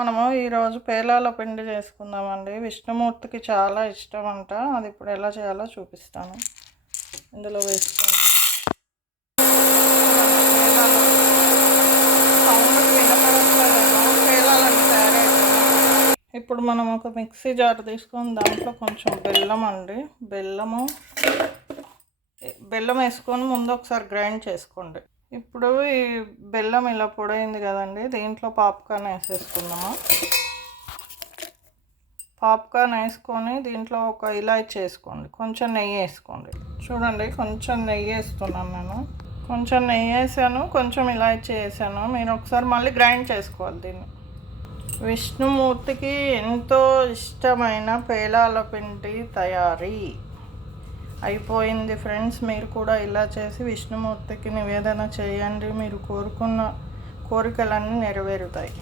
మనము ఈరోజు పేలాల పిండి చేసుకుందామండి. విష్ణుమూర్తికి చాలా ఇష్టం అంట. అది ఇప్పుడు ఎలా చేయాలో చూపిస్తాను. ఇందులో వేసుకోండి. సౌండ్కి వినపడట్లేదేమో, పేలాలని తయారైపోయింది. ఇప్పుడు మనం ఒక మిక్సీ జార్ తీసుకొని దాంట్లో కొంచెం బెల్లం అండి, బెల్లం వేసుకొని ముందు ఒకసారి గ్రైండ్ చేసుకోండి. ఇప్పుడు ఈ బెల్లం ఇలా పొడైంది కదండి, దీంట్లో పాప్కార్న్ వేసేసుకుందాము. పాప్కార్న్ వేసుకొని దీంట్లో ఒక ఇలాచీ వేసుకోండి, కొంచెం నెయ్యి వేసుకోండి. చూడండి, కొంచెం నెయ్యి వేస్తున్నాను నేను. కొంచెం నెయ్యి వేసాను, కొంచెం ఇలాచీ వేసాను. మీరు ఒకసారి మళ్ళీ గ్రైండ్ చేసుకోవాలి దీన్ని. విష్ణుమూర్తికి ఎంతో ఇష్టమైన పేలాల పిండి తయారీ అయిపోయింది ఫ్రెండ్స్. మీరు కూడా ఇలా చేసి విష్ణుమూర్తికి నివేదన చేయండి. మీరు కోరుకున్న కోరికలన్నీ నెరవేరుతాయి.